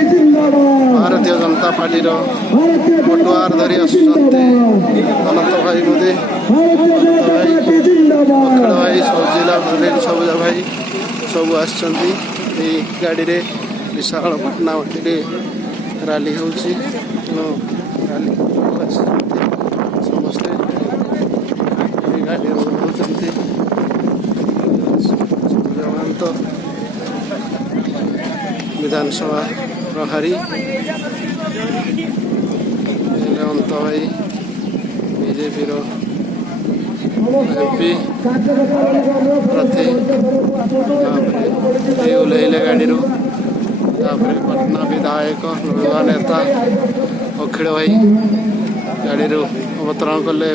Bharatiya Janata party पटुआर धरी आसुंच अनंत भाई मोदी अखिल भाई जिला सबुजा भाई सब गाड़ी रे विशाखापटना माटी रैली हो समस्ते गाड़ी तो विधानसभा प्रभारी अंत भाई बीजेपी एमपी प्रार्थी ओह्लैले गाड़ी पटना विधायक युवा नेता अखिल भाई गाड़ी अवतरण कले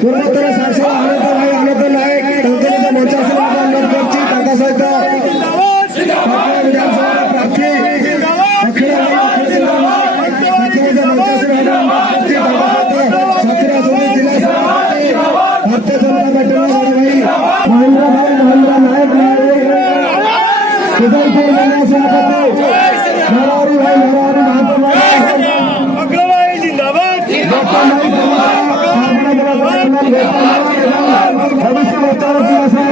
पूर्वतन सांसद आनंद नायक मंचा अनुरोध सहित विधानसभा प्रार्थी अखिल भारतीय जनता पार्टी महेंद्र नायक उदयपुर नरहरी भाई भविष्य मोर्चा जिला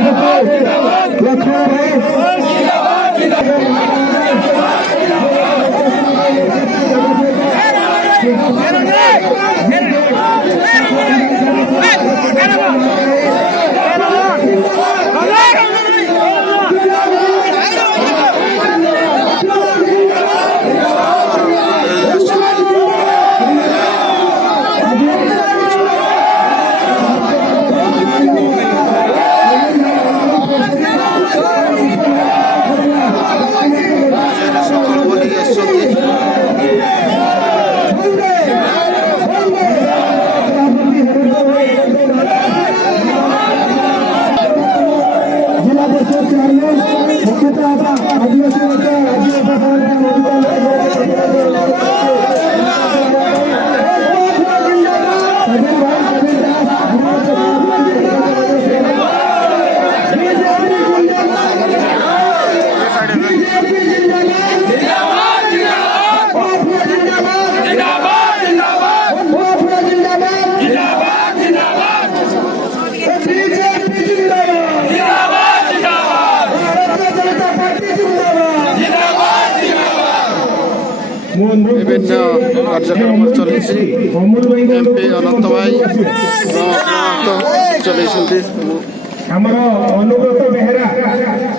सभापति लक्ष्मण विभिन्न कार्यक्रम चली एमपी अनंत भाई चल अनुव्रत बेहरा।